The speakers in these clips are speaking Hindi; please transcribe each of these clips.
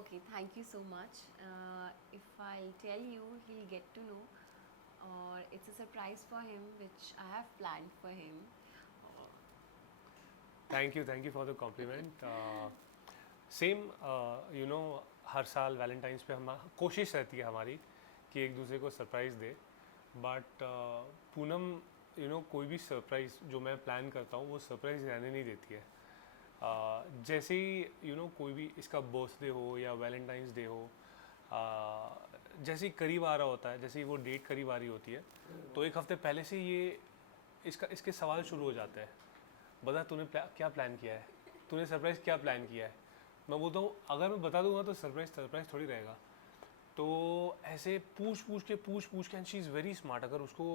Okay, thank you so much. If I'll tell you, he'll get to know, or it's a surprise for him, which I have planned for him. Thank you for the compliment same हर साल वैलेंटाइंस पे हम कोशिश रहती है हमारी कि एक दूसरे को सरप्राइज़ दे बट पूनम कोई भी सरप्राइज़ जो मैं प्लान करता हूँ वो सरप्राइज़ रहने नहीं देती है जैसे ही कोई भी इसका बर्थडे हो या वैलेंटाइंस डे हो जैसे ही करीब आ रहा होता है जैसे ही वो डेट करीब आ रही होती है तो एक हफ्ते पहले से ये इसके सवाल शुरू हो जाते हैं बता तूने क्या प्लान किया है तूने सरप्राइज़ क्या प्लान किया है मैं बोलता हूँ अगर मैं बता दूंगा तो सरप्राइज़ थोड़ी रहेगा तो ऐसे पूछ के and she is very smart अगर उसको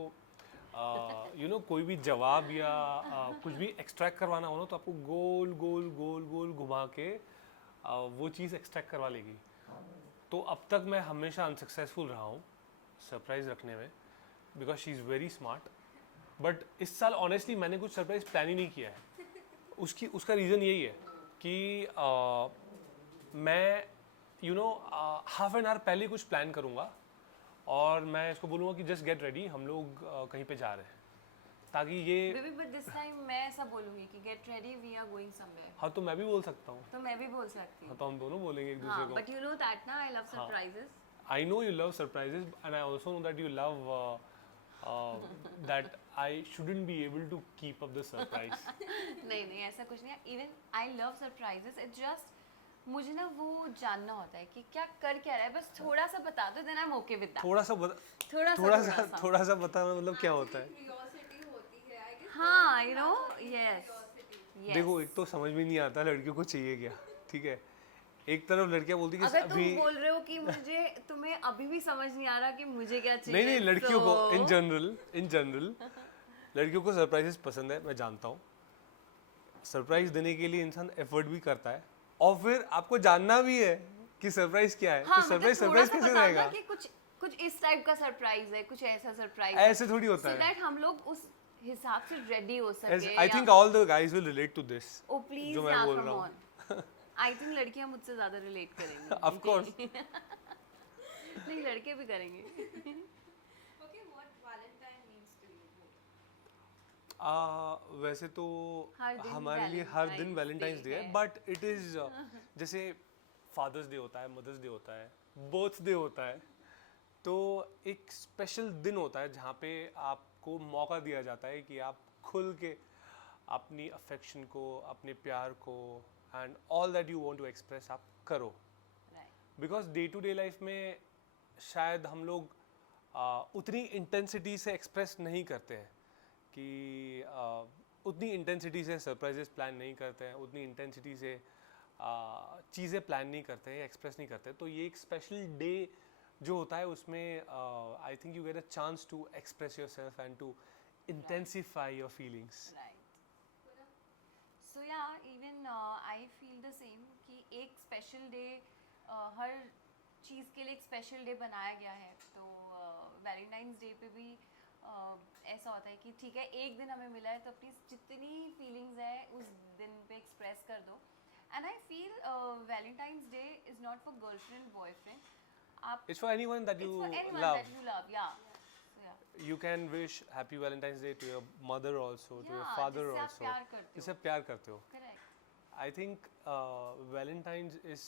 कोई भी जवाब या कुछ भी एक्सट्रैक्ट करवाना हो ना तो आपको गोल गोल गोल गोल घुमा के वो चीज़ एक्सट्रैक्ट करवा लेगी तो अब तक मैं हमेशा अनसक्सेसफुल रहा हूँ सरप्राइज़ रखने में because she is very smart but इस साल ऑनेस्टली मैंने कुछ सरप्राइज़ प्लान ही नहीं किया है उसका रीज़न यही है कि मैं हाफ एन आवर पहले कुछ प्लान करूँगा और मैं इसको बोलूँगा कि जस्ट गेट रेडी हम लोग कहीं पे जा रहे हैं ताकि ये Baby, but this time मैं ऐसा बोलूँगी कि get ready, we are going somewhere. हाँ तो मैं भी बोल सकता हूँ तो मैं भी बोल सकती हाँ हूँ. तो हम दोनों बोलेंगे एक दूसरे हाँ, को but you know that ना I love हाँ surprises. I know you love surprises and I also know that you love that I shouldn't be able to keep up the surprise नहीं नहीं ऐसा कुछ नहीं है. Even I love surprises. It's just मुझे ना वो जानना होता है कि क्या कर क्या रहा है, बस थोड़ा सा बता दो, then I'm okay with that. थोड़ा सा थोड़ा सा बता मतलब क्या होता है क्यूरियोसिटी होती है आई गेस हाँ, you know, yes, क्यूरियोसिटी देखो yes. एक तो समझ में नहीं आता लड़कियों को चाहिए क्या ठीक है एक तरफ लड़कियां बोलती कि अगर तुम अभी बोल रहे हो कि मुझे तुम्हें अभी भी समझ नहीं आ रहा कि मुझे क्या चाहिए, नहीं लड़कियों को तो इन जनरल लड़कियों को सरप्राइजेस पसंद है मैं जानता हूँ सरप्राइज देने के लिए इंसान एफर्ट भी करता है और फिर आपको जानना भी है कि सरप्राइज क्या है हाँ, तो सरप्राइज मतलब थोड़ा सरप्राइज सा कैसे बता दो रहेगा कि कुछ कुछ इस टाइप का सरप्राइज है, कुछ ऐसा सरप्राइज ऐसे थोड़ी होता सो है दैट हम लोग उस हिसाब से रेडी हो सके. I think all the guys will relate to this oh please जो मैं या बोल कम रहा हूँ ऑन. आई थिंक लड़कियां मुझसे ज्यादा रिलेट करेंगी. ऑफ कोर्स नहीं, लड़के भी करेंगे. Okay what Valentine means to you वैसे तो हर दिन हमारे लिए हर दिन Valentine's वैलेंटाइंस Day डे है है. बट इट इज़ जैसे फादर्स डे होता है मदर्स डे होता है बर्थडे होता है तो एक स्पेशल दिन होता है जहाँ पे आपको मौका दिया जाता है कि आप खुल के अपनी अफेक्शन को अपने प्यार को and all that you want to express आप करो right. Because day to day life में शायद हम लोग उतनी इंटेंसिटी से एक्सप्रेस नहीं करते हैं कि उतनी इंटेंसिटी से सरप्राइजेस प्लान नहीं करते हैं उतनी इंटेंसिटी से चीज़ें प्लान नहीं करते हैं एक्सप्रेस नहीं करते तो ये एक स्पेशल डे जो होता है उसमें I think you get a chance to express yourself and to intensify your feelings so yeah even I feel the same कि एक स्पेशल डे हर चीज़ के लिए एक स्पेशल डे बनाया गया है. तो वैलेंटाइंस डे पे भी ऐसा होता है कि ठीक है एक दिन हमें मिला है तो अपनी जितनी फीलिंग्स है उस दिन पे एक्सप्रेस कर दो. And I feel Valentine's day is not for girlfriend boyfriend. आप it's for anyone that it's you for anyone love that you love. Yeah you can wish happy valentine's day to your mother also to your Yeah, father जिससे आप also प्यार करते हो. जिससे आप प्यार करते हो correct. I think Valentine's is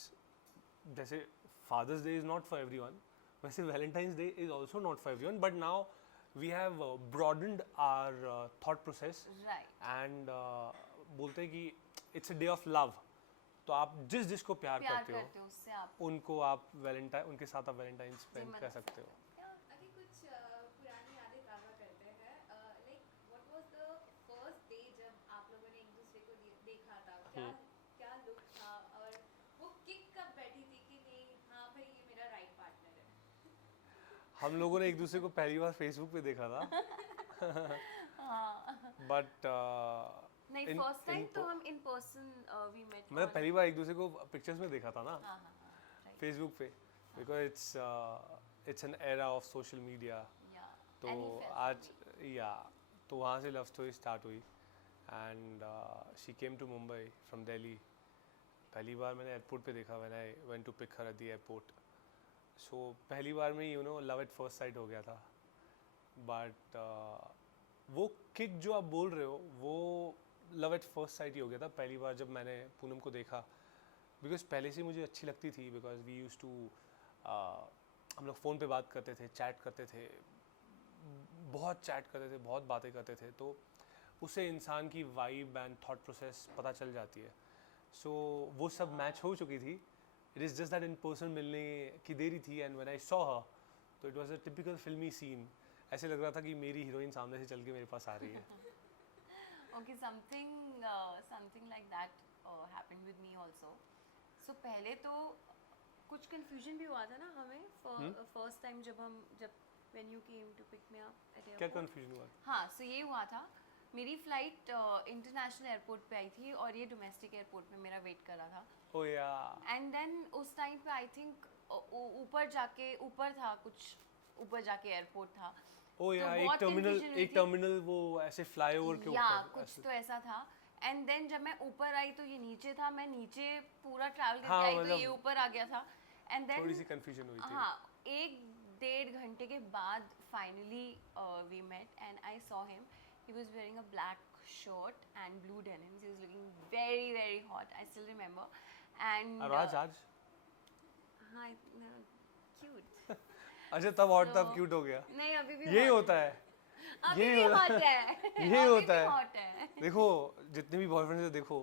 जैसे Father's Day is not for everyone वैसे Valentine's Day is also not for everyone but now we have broadened our thought process right. and बोलते हैं कि it's a day of love तो आप जिसको प्यार प्यार करते करते हो उससे आप उनको आप वैलेंटाइन उनके साथ आप वैलेंटाइन स्पेंड मना कर सकते हो अभी कुछ पुरानी यादें ताज़ा करते हैं like what was the first day जब आप लोगों ने एक दूसरे को देखा था क्या क्या लुक था और वो किक कब बैठी थी कि नहीं हाँ भाई ये मेरा राइट पार्टनर है हम लोगों ने एक दूसरे को पहली बार फेसबुक पे देखा था बट नहीं, फर्स्ट टाइम तो हम इन पर्सन वी मेट. मैं पहली बार एक दूसरे को पिक्चर्स में देखा था ना हाँ हाँ हाँ. राइट. फेसबुक पे because it's an era of social media या तो आज या तो वहाँ से लव स्टोरी स्टार्ट हुई and she came to Mumbai from Delhi पहली बार मैंने एयरपोर्ट पे देखा when I went to pick her at the airport. So पहली बार में you know love at first sight हो गया था. बट वो किक जो आप बोल रहे हो वो लव एट फर्स्ट साइट ही हो गया था पहली बार जब मैंने पूनम को देखा. बिकॉज पहले से मुझे अच्छी लगती थी बिकॉज वी यूज़ टू हम लोग फ़ोन पे बात करते थे, चैट करते थे, बहुत चैट करते थे, बहुत बातें करते थे. तो उससे इंसान की वाइब एंड थॉट प्रोसेस पता चल जाती है. सो वो सब मैच हो चुकी थी. It is just that in person मिलने की देरी थी. And when I saw her तो इट वाज अ टिपिकल फिल्मी सीन. ऐसे लग रहा था कि मेरी हीरोइन सामने से चल के मेरे पास आ रही है. Okay, something like that happened with me also. So पहले तो कुछ confusion भी हुआ था ना हमें first time जब when you came to pick me up at airport. क्या कन्फ्यूजन हुआ? हाँ, so ये हुआ था. मेरी फ्लाइट इंटरनेशनल एयरपोर्ट पे आई थी और ये डोमेस्टिक एयरपोर्ट पे मेरा वेट कर रहा था. ओ या. एंड देन उस टाइम पे आई थिंक ऊपर था कुछ, ऊपर जाके एयरपोर्ट था. ओ या, तो एक बहुत confusion हुई एक थी. टर्मिनल वो ऐसे फ्लाईओवर के या ऊपर कुछ तो ऐसा था. एंड देन जब मैं ऊपर आई तो ये नीचे था. मैं नीचे पूरा ट्रैवल करके हाँ, आई तो मतलब ये ऊपर आ गया था. एंड थोड़ी सी देन कंफ्यूजन हुई थी. हाँ, 1-1.5 घंटे के बाद finally we met and I saw him. He was wearing a black shirt and blue denims. He was looking very very hot. I still remember. And और आज हाँ, क्यूट. अच्छा, तब हॉट तब So- क्यूट हो गया. नहीं, अभी भी यही hot होता है. अभी यही भी होता hot है. यही अभी होता भी है. hot है. देखो जितने भी बॉयफ्रेंड से देखो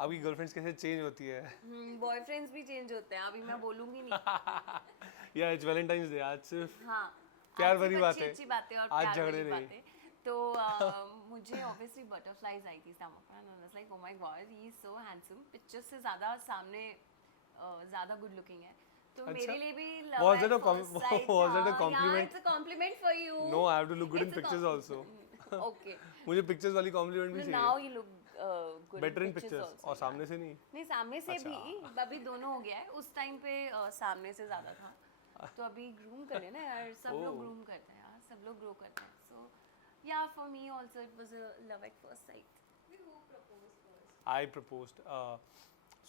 आपकी गर्लफ्रेंड्स कैसे चेंज होती है. बॉयफ्रेंड्स भी चेंज होते हैं. अभी मैं बोलूंगी नहीं. या इट्स वैलेंटाइंस डे. आज सिर्फ हाँ, प्यार आज भरी सिर्फ बातें. अच्छी बातें और आज प्यार झगड़े भरी नहीं. बातें. तो मुझे ऑब्वियसली बटरफ्लाइज आई थी stomach पर. And I was like, oh my god, he is so handsome. Pictures से ज़्यादा सामने ज़्यादा गुड लुकिंग है. तो अच्छा? मेरे लिए भी Was it a compliment? It's a compliment for you. No, I have to look good in pictures also. Okay. मुझे पिक्चर्स वाली कॉम्प्लीमेंट भी नाउ चाहिए. You look good. Better in pictures और सामने से नहीं. नहीं, सामने से अच्छा. भी अभी दोनों हो गया है. उस टाइम पे सामने से ज़्यादा था. तो अभी ग्रूम करें ना यार. सब लोग Oh. ग्रूम करते हैं यार. सब लोग ग्रो करते हैं. So yeah for me also it was a love at first sight. Who proposed first? I proposed.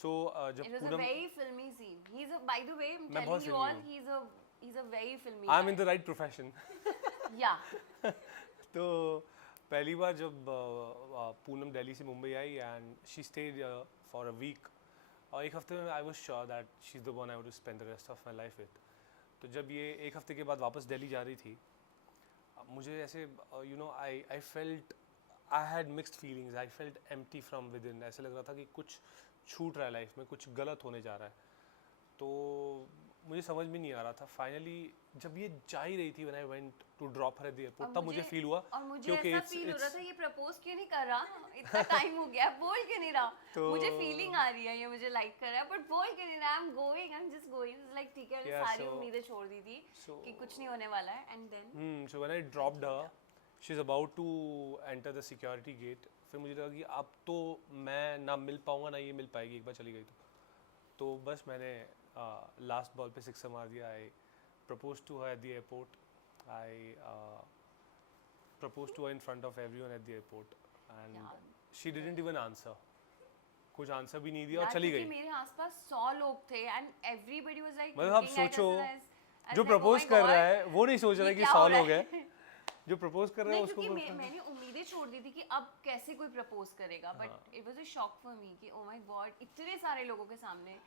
So जब It was a Poonam very filmy scene. He's a, by the way, I'm मैं बहुत telling you filmy all, हूँ. he's a very filmy I am in guy. The right profession. Yeah. तो पहली बार जब पूनम दिल्ली से मुंबई आई and she stayed for a week. और एक हफ्ते में I was sure that she is the one I would spend the rest of my life with. तो जब ये एक हफ्ते के बाद वापस दिल्ली जा रही थी मुझे ऐसे you no I felt I had mixed feelings. I felt empty from with in. ऐसे लग रहा था कि कुछ छूट रहा है लाइफ में, कुछ गलत होने जा रहा है. तो मुझे समझ में नहीं आ रहा था. फाइनली जब ये जा ही रही थी when I went to drop her at the airport तब मुझे फील हुआ और मुझे क्योंकि ऐसा फील हो रहा था ये प्रपोज क्यों नहीं कर रहा. इतना टाइम हो गया, बोल क्यों नहीं रहा. तो- मुझे फीलिंग आ रही है ये मुझे लाइक कर रहा है बट बोल क्यों नहीं रहा. I am just going. Like ठीक है, मैंने Yeah, सारी so- उम्मीदें छोड़ दी थी so- कि कुछ नहीं होने वाला है. And then so when I dropped her she is about to enter the security gate. फिर मुझे लगा कि अब तो मैं ना मिल पाऊंगा ना ये मिल पाएगी एक बार चली गई तो बस मैंने लास्ट बॉल पे सिक्सर मार दिया. I propose to her at the airport. I propose to her in front of everyone at the airport and she didn't even answer. कुछ आंसर भी नहीं दिया और चली गई. मेरे आसपास 100 लोग थे एंड एवरीबॉडी वाज लाइक मतलब आप सोचो जो प्रपोज कर रहा है वो नहीं सोच रहा है कि 100 लोग हैं. जो प्रपोज कर रहा है नहीं, उसको क्योंकि मैंने उम्मीदें छोड़ दी थी कि अब कैसे कोई प्रपोज करेगा. But it was a shock for me कि ओ माय गॉड इतने सारे लोगों के सामने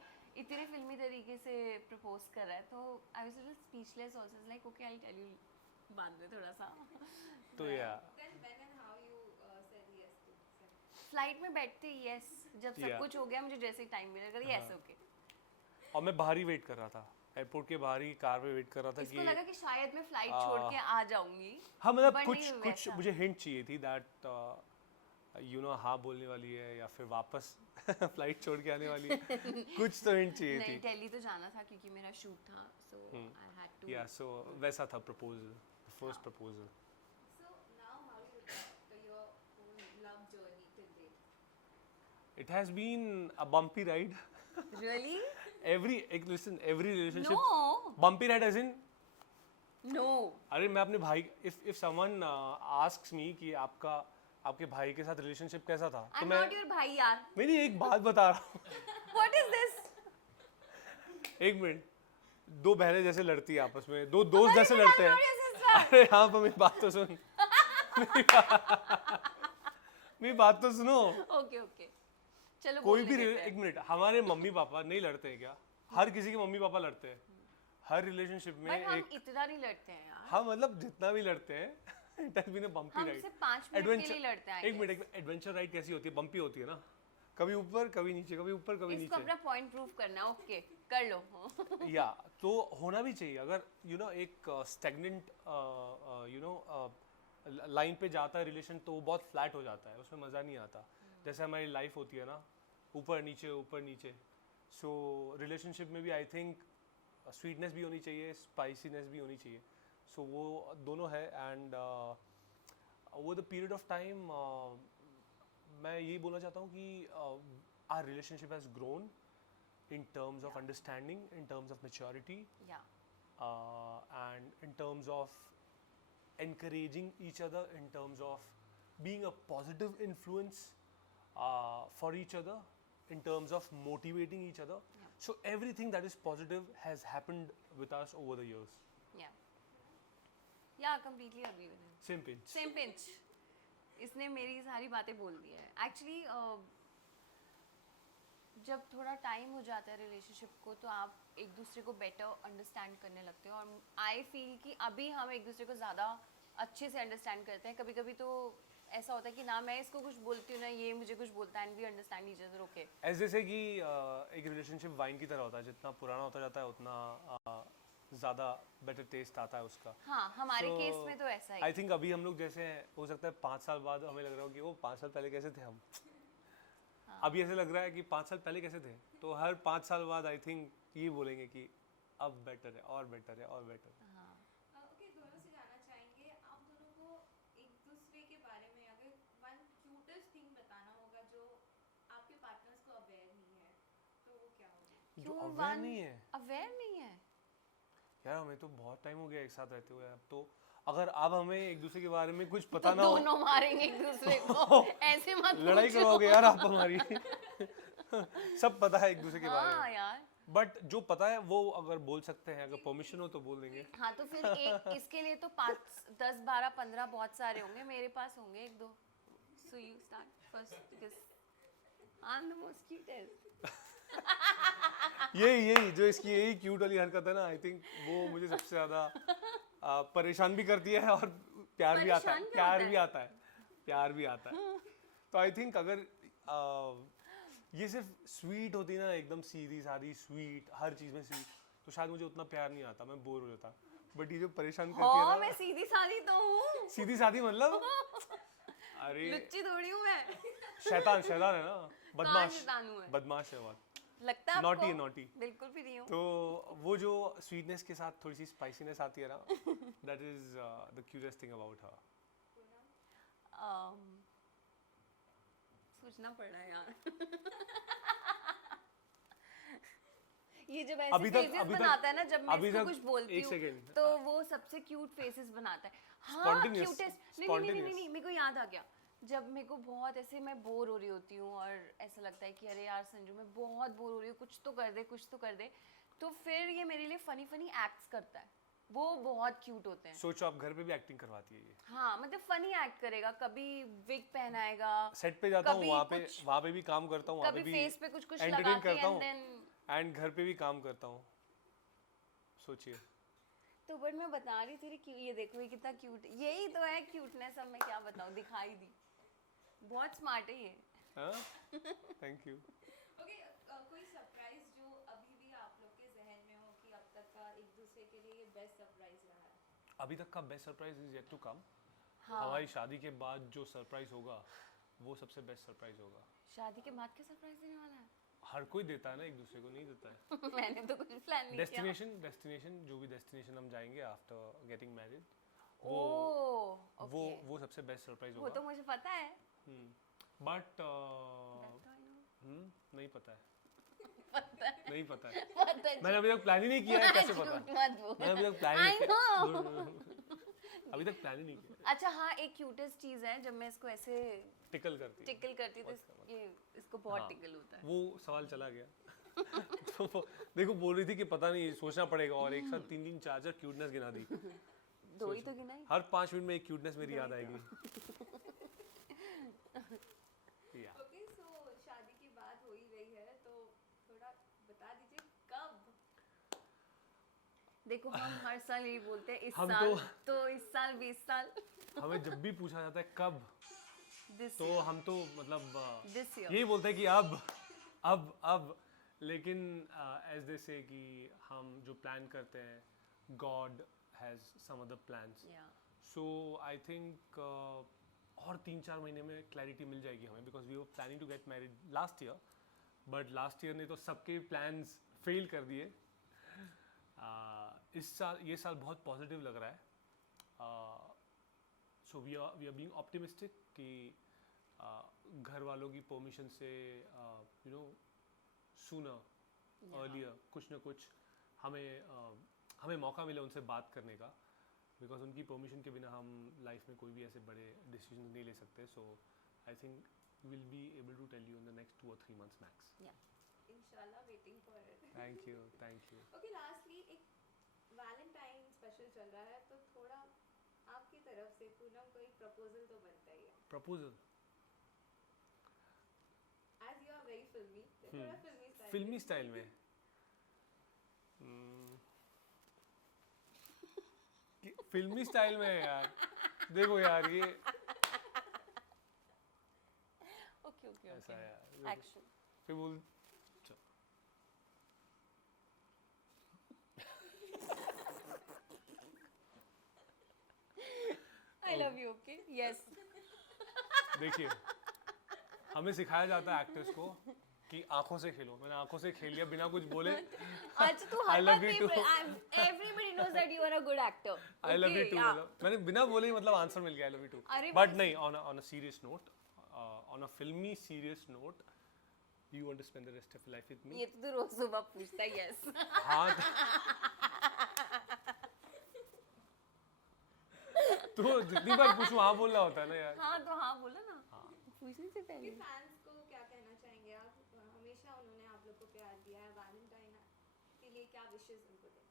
इतने फिल्मी तरीके से प्रपोज कर रहा है. तो I was little speechless also. Like okay, I will tell you बाद में थोड़ा सा. तो या Then when and how you said yes to accept? Flight में बैठते ही यस, जब सब Yeah. कुछ हो गया मुझे जैसे टाइम मिला कर यस ओके. और मैं बाहर ही वेट कर रहा था. एयरपोर्ट के बाहर ही कार पे वेट कर रहा था इसको कि लगा कि शायद मैं फ्लाइट छोड़ के आ जाऊंगी. हाँ मतलब but कुछ नहीं कुछ वैसा. मुझे हिंट चाहिए थी दैट यू नो हाँ बोलने वाली है या फिर वापस फ्लाइट छोड़ के आने वाली है. कुछ तो हिंट चाहिए नहीं, थी. दिल्ली तो जाना था क्योंकि मेरा शूट था. सो आई हैड टू. या सो वैसा था proposal, first proposal. So now how you your whole love journey till date? It has been a bumpy ride. Really? every relationship No. bumpy ride as in No. अरे मैं अपने भाई if someone asks me कि आपके भाई के साथ रिलेशनशिप कैसा था तो I'm मैं not your भाई यार. मेरी एक बात बता रहा हूँ. What is एक मिनट, दो बहनें जैसे लड़ती है आपस में, दो दोस्त जैसे लड़ते हैं। अरे हाँ, पर मेरी बात तो सुन। मेरी बात तो सुनो। ओके ओके, चलो कोई बोलने भी देते हैं। एक मिनट, हमारे मम्मी पापा नहीं लड़ते हैं क्या? हर किसी के मम्मी पापा लड़ते हैं, हर रिलेशनशिप में। बट हम एक इतना नहीं लड़ते हैं यार, हाँ, मतलब जितना भी लड़ते हैं, it has been a bumpy hmm ride. सिर्फ 5 मिनट के लिए लड़ते हैं। एक मिनट, एडवेंचर राइड कैसी होती है? बम्पी होती है ना, कभी ऊपर कभी नीचे, कभी ऊपर कभी इसको नीचे। अपना पॉइंट प्रूव करना है, ओके कर लो। या तो होना भी चाहिए। अगर एक स्टेगनेंट लाइन पे जाता है रिलेशन, तो वो बहुत फ्लैट हो जाता है, उसमें मज़ा नहीं आता। जैसे हमारी लाइफ होती है ना, ऊपर नीचे। सो रिलेशनशिप में भी आई थिंक स्वीटनेस भी होनी चाहिए, स्पाइसीनेस भी होनी चाहिए। सो वो दोनों है। And over the period of time मैं यही बोलना चाहता हूँ कि our relationship has grown in terms of understanding, in terms of maturity, and in terms of encouraging each other, in terms of being a positive influence for each other, in terms of motivating each other. So everything that is positive has happened with us over the years. या completely agree with him. Same pinch. Same pinch. इसने मेरी सारी बातें बोल दी है एक्चुअली। जब थोड़ा टाइम हो जाता है रिलेशनशिप को, तो आप एक दूसरे को बेटर अंडरस्टैंड करने लगते हो। और आई फील कि अभी हम एक दूसरे को ज़्यादा अच्छे से अंडरस्टैंड करते हैं। कभी कभी तो ऐसा होता है कि ना मैं इसको कुछ बोलती हूँ ना ये मुझे कुछ बोलता है, and we understand each other. Okay, ऐसे जैसे कि एक रिलेशनशिप वाइन की तरह होता है, जितना पुराना होता जाता है उतना ज़्यादा बेटर टेस्ट आता है उसका। हाँ, हमारे So, केस में तो ऐसा ही। आई थिंक अभी हम लोग जैसे हैं, हो सकता है 5 साल बाद हमें लग रहा हो कि वो 5 साल पहले कैसे थे हम। अभी ऐसे लग रहा है कि 5 साल पहले कैसे थे, तो हर 5 साल बाद आई थिंक ये बोलेंगे कि अब बेटर है और बेटर है और बेटर है। ओके, दोनों से जानना चाहेंगे आप दोनों को एक दूसरे के बारे में अगर वन क्यूटेस्ट थिंग बताना होगा जो आपके पार्टनर्स को अवेयर नहीं है, तो वो क्या होगा? जो अवेयर नहीं है अवेयर नहीं है यार, हमें तो बहुत टाइम हो गया एक साथ रहते हुए। अब तो अगर अब हमें एक दूसरे के बारे में कुछ पता तो ना हो, दोनों मारेंगे एक दूसरे को। ऐसे मत लड़ाई पूछो। करवाओगे यार आप हमारी। सब पता है एक दूसरे के बारे हाँ में, यार। बट जो पता है वो अगर बोल सकते हैं, अगर परमिशन हो तो बोल देंगे। हाँ, तो फिर एक इसके लिए तो 5, 10, 12, 15 बहुत सारे होंगे, मेरे पास होंगे 1, 2। So you start first because I am the most cutest. यही जो इसकी यही क्यूट वाली हरकत है ना, आई थिंक वो मुझे सबसे ज्यादा परेशान भी करती है और प्यार भी आता है, परेशान क्या होता है? प्यार भी आता है। तो आई थिंक अगर ये सिर्फ स्वीट होती ना, एकदम सीधी सादी स्वीट, हर चीज में स्वीट, तो शायद मुझे उतना प्यार नहीं आता, मैं बोर हो जाता। बट ये जो परेशान करती है हाँ, ना, मैं सीधी सादी तो हूँ। सीधी सादी मतलब अरे लुच्ची थोड़ी हूँ मैं। शैतान है ना, बदमाश, शैतान हूँ मैं? बदमाश है बहुत, लगता है नॉटी है, आपको? नॉटी। बिल्कुल भी नहीं हूँ। तो वो जो स्वीटनेस के साथ थोड़ी सी स्पाइसीनेस आती है ना, that is the cutest thing about her. सोचना पड़ रहा है यार। ये जब ऐसे अभी तक- फेसेस अभी तक- बनाता है ना, जब मैं अभी इसको तक- कुछ बोलती एक हूँ, second। तो वो सबसे क्यूट फेसेस बनाता है। हाँ, Spontaneous, क्यूटेस्ट। नहीं, spontaneous। मेरे को याद आ गया। जब मेरे को बहुत ऐसे मैं बोर हो रही होती हूँ और ऐसा लगता है कि अरे यार संजू मैं बहुत बोर हो रही हूँ, कुछ तो कर दे, तो फिर ये मेरे लिए फनी एक्ट्स करता है। वो बहुत क्यूट होते हैं। सोचो आप घर पे भी एक्टिंग करवाती है ये। हाँ, मतलब फनी एक्ट करेगा, कभी विग पहनाएगा, सेट पे जाता हूँ, कभी वहाँ पे भी काम करता हूँ, वहाँ पे कभी भी फेस पे कुछ entertain लगा के, करता एंड हूँ, देन एंड घर पे भी काम करता हूँ। सोचिए। तो बट मैं बता रही थी कि ये देखो ये कितना क्यूट, यही तो है क्यूटनेस। अब मैं क्या बताऊँ, दिखाई दी। बहुत स्मार्ट है ये। Thank you. ओके, कोई सरप्राइज जो अभी भी आप लोग के जहन में हो कि अब तक का एक दूसरे के लिए ये बेस्ट सरप्राइज रहा है? अभी तक का best surprise is yet to come. हाँ। हमारी शादी के बाद जो सरप्राइज होगा वो सबसे बेस्ट सरप्राइज होगा। शादी के बाद क्या सरप्राइज देने वाला है? हर कोई देता है ना, एक दूसरे को नहीं देता है। मैंने तो कुछ प्लान नहीं किया। डेस्टिनेशन जो भी डेस्टिनेशन हम जाएंगे आफ्टर गेटिंग मैरिड, ओह, वो सबसे बेस्ट सरप्राइज वो तो होगा। मुझे पता है। बट नहीं पता है, नहीं पता है। पता है। मैंने अभी तक प्लान ही नहीं किया है, कैसे पता? झूठ मत बोल। मैंने अभी तक प्लान ही I नहीं know। किया, अभी तक प्लान ही नहीं किया। अच्छा हाँ, एक क्यूटेस्ट चीज है, जब मैं इसको ऐसे टिकल करती है। टिकल करती तो ये इसको बहुत हाँ। टिकल होता है। वो सवाल चला गया। तो देखो बोल रही थी कि पता नहीं सोचना पड़ेगा, और एक साथ 3 4 क्यूटनेस गिना दी। दो ही तो गिनाई। हर 5 मिनट में एक क्यूटनेस मेरी याद आएगी। या ओके, सो शादी की बात हो ही गई है तो थोड़ा बता दीजिए कब। देखो हम हर साल यही बोलते हैं, इस हम साल तो इस साल 20 साल हमें जब भी पूछा जाता है कब, दिस तो हम तो मतलब दिस ईयर। यही बोलते हैं कि अब लेकिन एज दे से कि हम जो प्लान करते हैं, God has some other plans, so I think और 3 4 महीने में क्लैरिटी मिल जाएगी हमें, because we were planning to get married last year, but last year ने तो सबके प्लान्स फेल कर दिए। इस साल, ये साल बहुत पॉजिटिव लग रहा है। So we are being optimistic कि घर वालों की परमिशन से यू नो सूनर अर्लियर कुछ ना कुछ हमें मौका मिले उनसे बात करने का, बिकॉज उनकी परमिशन के बिना हम लाइफ में कोई भी ऐसे बड़े डिसीजन नहीं ले सकते। So I think will be able to tell you in the next 2 or 3 months max. इंशाल्लाह, waiting for it. Thank you, thank you. Okay, lastly एक वैलेंटाइन स्पेशल चल रहा है तो थोड़ा आपकी तरफ से पूनम को एक प्रपोजल तो बनता ही है। Proposal as you are very filmy, थोड़ा फिल्मी स्टाइल में फिल्मी स्टाइल में है यार। देखो यार ये ओके ऐसा है यार, एक्शन। फिर बोल आई लव यू। Okay, yes. देखिए हमें सिखाया जाता है एक्टर्स को कि आंखों से खेलो। मैंने आंखों से खेल लिया बिना कुछ बोले। आज तू I हर love बात you पे too. Everybody knows that you are a good actor. I love you too, मैंने बिना बोले ही मतलब आंसर मिल गया, आई लव यू टू। अरे बट नहीं, on a serious note, on a filmy serious note, you want to spend the rest of life with me. ये तो तू रोज सुबह पूछता है। यस। हाँ तो जितनी बार पूछूं हाँ बोलना होता है ना यार। हाँ तो हाँ बोला ना, पूछने से पहले। फैंस को क्या कहना चाहेंगे आप? हमेशा उन्होंने आप लोग को प्यार दिया है, वैलेंटाइन के लिए क्या विशेस उनको दें?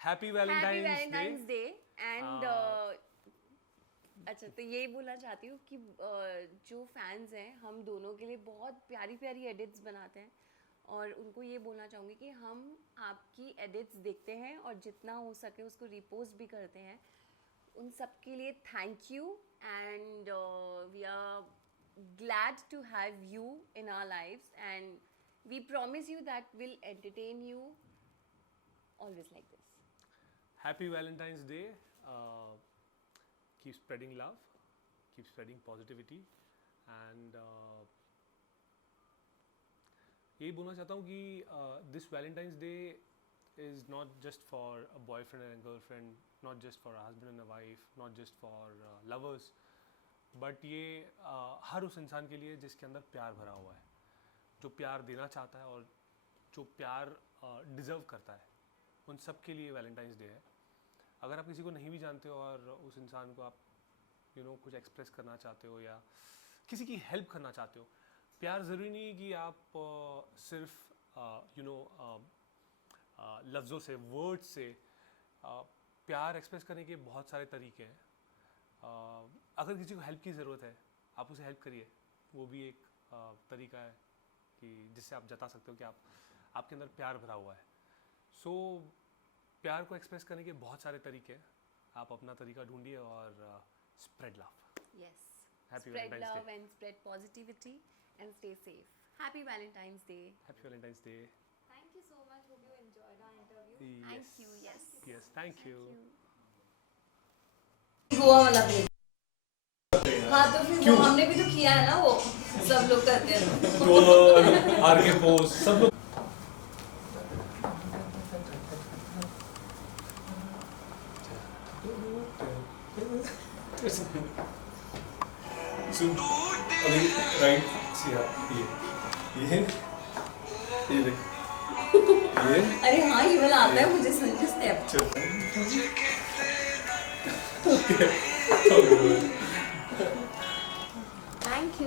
Happy happy Valentine's day. And अच्छा, तो यही बोलना चाहती हूँ कि जो फैंस हैं हम दोनों के लिए बहुत प्यारी प्यारी एडिट्स बनाते हैं, और उनको ये बोलना चाहूँगी कि हम आपकी एडिट्स देखते हैं और जितना हो सके उसको रिपोस्ट भी करते हैं। उन सब के लिए thank you, and we are glad to have you in our lives, and we promise you that we'll entertain you always like this. Happy Valentine's Day. Keep spreading love, keep spreading positivity, and यही बोलना चाहता हूँ कि this Valentine's Day is not just for a boyfriend and a girlfriend, not just for a husband and a wife, not just for lovers, but ये हर उस इंसान के लिए जिसके अंदर प्यार भरा हुआ है, जो प्यार देना चाहता है और जो प्यार डिज़र्व करता है, उन सब के लिए वैलेंटाइंस डे है। अगर आप किसी को नहीं भी जानते हो और उस इंसान को आप कुछ एक्सप्रेस करना चाहते हो या किसी की हेल्प करना चाहते हो, प्यार ज़रूरी नहीं है कि आप सिर्फ लफ्ज़ों से, वर्ड से प्यार एक्सप्रेस करने के बहुत सारे तरीके हैं। अगर किसी को हेल्प की ज़रूरत है, आप उसे हेल्प करिए, वो भी एक तरीका है कि जिससे आप जता सकते हो कि आपके अंदर प्यार भरा हुआ है। सो प्यार को एक्सप्रेस करने के बहुत सारे तरीके हैं, आप अपना तरीका ढूंढिए और spread love. Yes. Happy Spread Valentine's love Day. and spread positivity and stay safe. Happy Valentine's Day. Happy Valentine's Day. Thank you so much. Hope you enjoyed our interview. Thank you. Yes. Yes, thank you. Goa वाला भी। हाँ तो फिर वो हमने भी तो किया है ना, वो सब लोग करते हैं। आर के पोज सब लोग। अभी राइट से ये देख ये। अरे हाँ, ये वाला आता है मुझे, संजय स्टेप।